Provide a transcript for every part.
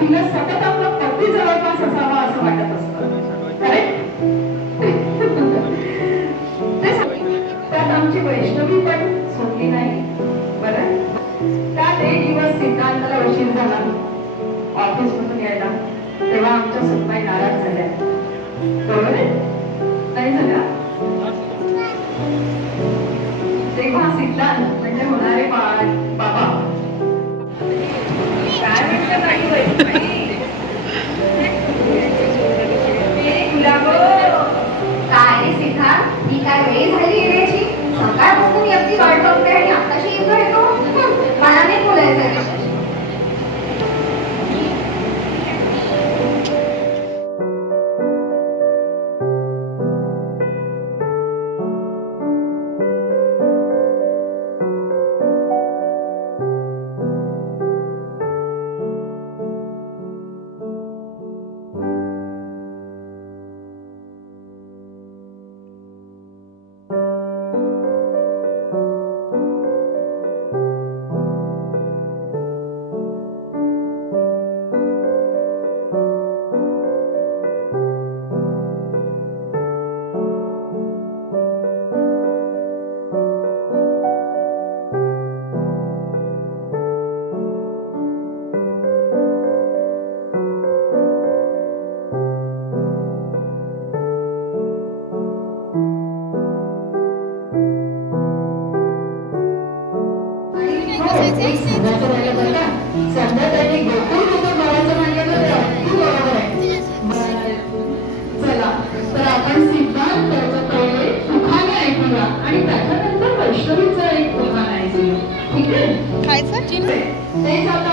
तिला सतत आपला पती जवळपास असावा असं वाटत असतं. त्यात आमची वैष्णवी पण सोडली नाही. बरं, त्यात एक दिवस सिद्धांताला उशीर झाला ऑफिस मधून यायला. तेव्हा आमच्या सुनबाई नाराज झाल्या. बरोबर आहे, नाही झाल्या. तेव्हा सिद्धांत म्हणजे होणारे बाबा काय म्हणतात आई वैष्णवी, काय रे सिद्धार्थ, ही काय वेळ झाली येण्याची? सकाळपासून मी अगदी वाट बघते आणि आताशी येतो. मला नाही बोलायचं.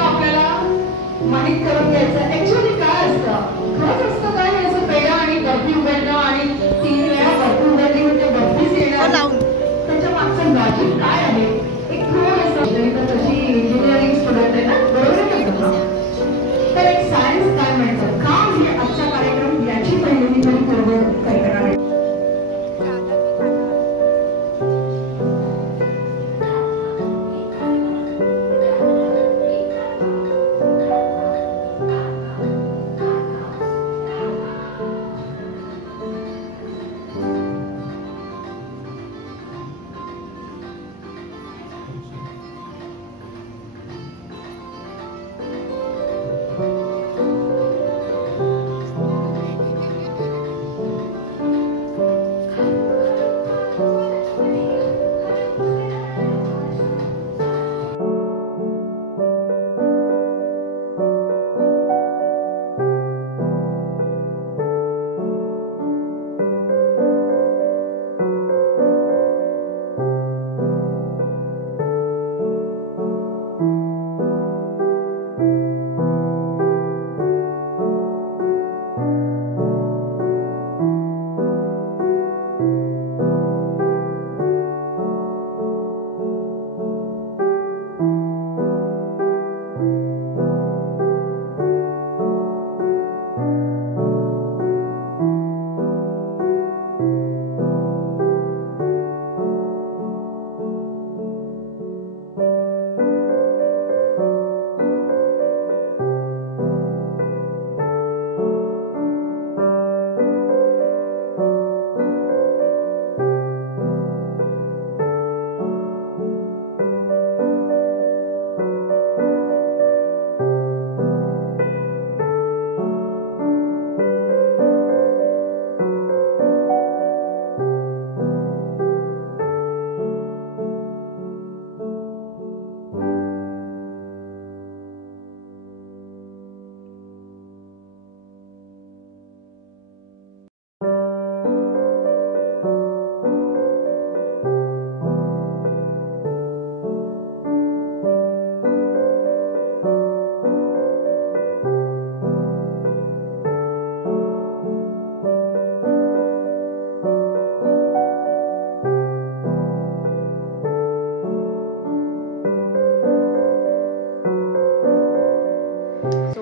आपल्याला माहित करून घ्यायचं ऍक्च्युअली काय असतं. खरंच असतं काय हे असं पेढा आणि बर्फी उघडणं आणि 3 वेळा बर्फी उघडली म्हणजे बर्फीच येणार, त्याच्या मागचं लॉजिक काय आहे. एक थोडंसं तशी इंजिनिअरिंग स्टुडंट आहे ना, बरोबर आहे का? तर एक सायन्स काय म्हणतं का हे आजचा कार्यक्रम याची पहिली तरी पूर्व कल्पना आहे.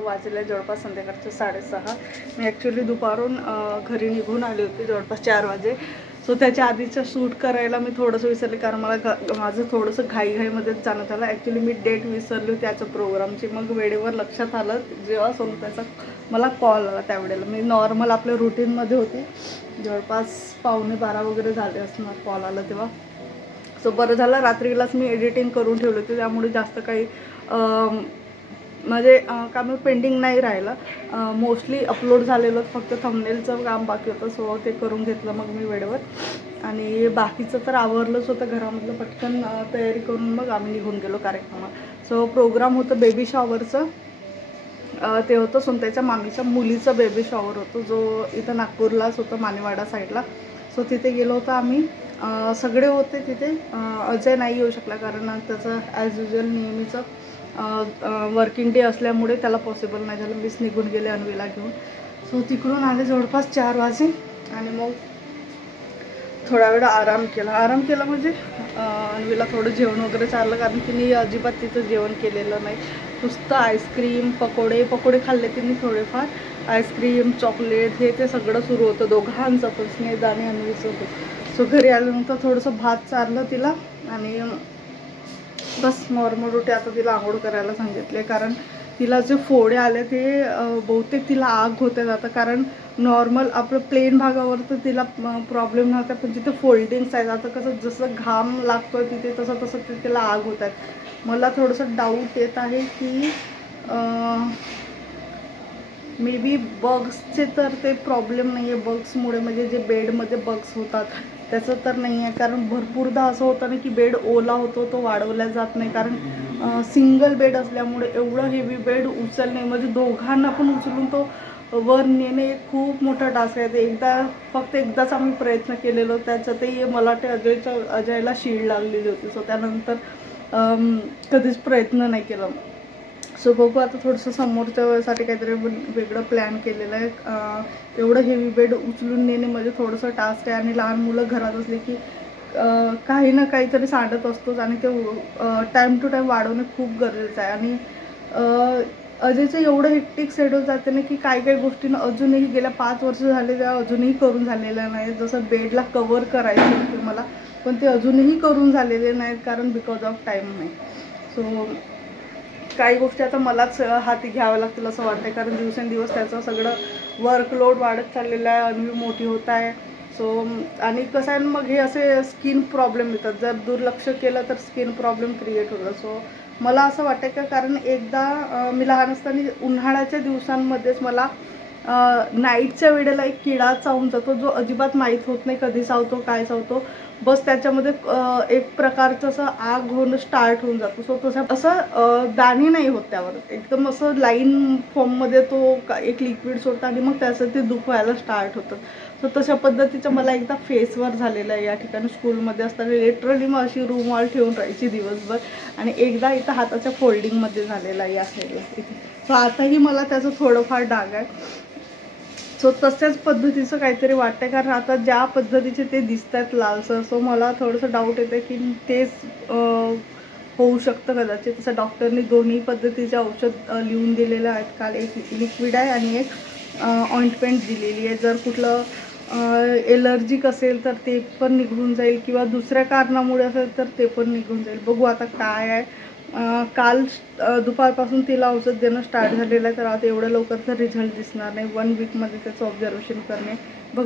वाजले जवळपास संध्याकाळचे 6:30. मी ॲक्च्युली दुपारून घरी निघून आले होते जवळपास 4 वाजे. सो त्याच्या आधीचं शूट करायला मी थोडंसं विसरले, कारण मला माझं थोडंसं घाईघाईमध्येच जाणं झालं. ॲक्च्युली मी डेट विसरली होती त्याच्या प्रोग्रामची. मग वेळेवर लक्षात आलं जेव्हा सोनताचा मला कॉल आला. त्यावेळेला मी नॉर्मल आपल्या रुटीनमध्ये होते, जवळपास 11:15 वगैरे झाले असणार कॉल आला तेव्हा. सो बरं झालं रात्रीलाच मी एडिटिंग करून ठेवली होती, त्यामुळे जास्त काही म्हणजे काम पेंडिंग नाही राहिलं. मोस्टली अपलोड झालेलं, फक्त थंबनेलचं काम बाकी होतं. सो ते करून घेतलं मग मी वेळेवर. आणि बाकीचं तर आवरलंच होतं घरामधलं. पटकन तयारी करून मग आम्ही निघून गेलो कार्यक्रमात. सो प्रोग्राम होतं बेबी शॉवरचं. ते होतं सोनताईच्या मामीच्या मुलीचं बेबी शॉवर होतं, जो इथं नागपूरलाच होतं, मानेवाडा साईडला. सो तिथे गेलो होतो आम्ही. सगळे होते तिथे. अजय नाही येऊ शकला, कारण त्याचं ॲज युजल नेहमीचं वर्किंग डे असल्यामुळे त्याला पॉसिबल नाही झालं. मीच निघून गेले अन्वीला घेऊन. सो तिकडून आले जवळपास 4 वाजे. आणि मग थोडा वेळ आराम केला म्हणजे अन्वीला थोडं जेवण वगैरे चाललं, कारण तिने अजिबात तिथं जेवण केलेलं नाही. नुसतं आईस्क्रीम, पकोडे खाल्ले तिने थोडेफार. आईस्क्रीम, चॉकलेट ते सगळं सुरू होतं दोघांचं पण, स्नेद आणि अन्वीचं होतं. सो घरी आल्यानंतर थोडंसं भात चारलं तिला आणि बस नॉर्मल रोटी. आता तिला आंघोळ करायला सांगितले, कारण तिला जे फोडे आले ते बहुतेक तिला आग होते जातं. कारण नॉर्मल आपलं प्लेन भागावर तर तिला प्रॉब्लेम नव्हता, पण जिथे फोल्डिंग्स आहेत आता कसं जसं घाम लागतोय तिथे तसं तिला आग होत आहेत. मला थोडंसं डाऊट येत आहे की मे बी बग्सचे तर ते प्रॉब्लेम नाही आहे. बग्समुळे म्हणजे जे बेडमध्ये बग्स होतात त्याचं तर नाही आहे, कारण भरपूरदा असं होतं ना की बेड ओला होतो, तो वाढवला जात नाही. कारण सिंगल बेड असल्यामुळे एवढं हेवी बेड उचलणे म्हणजे दोघांना पण उचलून तो वर नेणे एक खूप मोठा टास्क आहे. ते फक्त एकदाच आम्ही प्रयत्न केलेलो, त्याच्यातही मला वाटते अजयला शीड लागलेली होती. सो त्यानंतर कधीच प्रयत्न नाही केला. सो बघू आता थोडंसं समोरच्या वेळेसाठी काहीतरी वेगळं प्लॅन केलेलं आहे. एवढं हेवी बेड उचलून नेणे म्हणजे थोडंसं टास्क आहे. आणि लहान मुलं घरात असले की काही ना काहीतरी सांडत असतोच, आणि ते टाईम टू टाईम वाढवणे खूप गरजेचं आहे. आणि अजयचं एवढं हेक्टिक शेड्यूल जाते ना की काही गोष्टींना अजूनही गेल्या 5 वर्ष झाले त्या अजूनही करून झालेल्या नाही. जसं बेडला कवर करायचं होतं मला, पण ते अजूनही करून झालेले नाहीत, कारण बिकॉज ऑफ टाईम नाही. सो काही गोष्टी आता मलाच हाती घ्याव्या लागतील असं वाटतं, कारण दिवसेंदिवस त्याचं सगळं वर्कलोड वाढत चाललेलं आहे. अन्वी मोठी होत आहे. सो आणि कसं आहे मग हे असे स्किन प्रॉब्लेम येतात, जर दुर्लक्ष केलं तर स्किन प्रॉब्लेम क्रिएट होतं. सो मला असं वाटतं का, कारण एकदा मी लहान असताना उन्हाळ्याच्या दिवसांमध्येच मला नाईटच्या वेळेला एक किडा चावून जातो, जो अजिबात माहीत होत नाही कधी चावतो काय चावतो. बस त्याच्यामध्ये एक प्रकारचं असं आग होणं स्टार्ट होऊन जातो. सो तसं असं दाणे नाही होत त्यावर, एकदम असं लाईन फॉर्ममध्ये तो एक लिक्विड सोडतं आणि मग त्याचं ते दुखवायला स्टार्ट होतं. सो तशा पद्धतीचं मला एकदा फेसवर झालेलं आहे. या ठिकाणी स्कूलमध्ये असताना लिटरली मग अशी रूमवर ठेवून राहायची दिवसभर, आणि एकदा इथं हाताच्या फोल्डिंगमध्ये झालेलं आहे या साईडला इथे. सो आताही मला त्याचं थोडंफार डाग आहे. सो तशाच पद्धतीचं काहीतरी वाटतं, कारण आता ज्या पद्धतीचे ते दिसत आहेत लालसर, सो मला थोडंसं डाऊट येतं की तेच होऊ शकतं कदाचित. तसं डॉक्टरने दोन्ही पद्धतीचे औषध लिहून दिलेलं आहेत. काल एक लिक्विड आहे आणि एक ऑइंटमेंट दिलेली आहे. जर कुठलं एलर्जिक असेल तर ते पण निघून जाईल, किंवा दुसऱ्या कारणामुळे असेल तर ते पण निघून जाईल. बघू आता काय आहे. काल दुपारपासून तिला औषध देणं स्टार्ट झालेलं आहे, तर आता एवढं लवकर तर रिझल्ट दिसणार नाही. 1 वीकमध्ये त्याचं ऑब्झर्वेशन करणे. बघ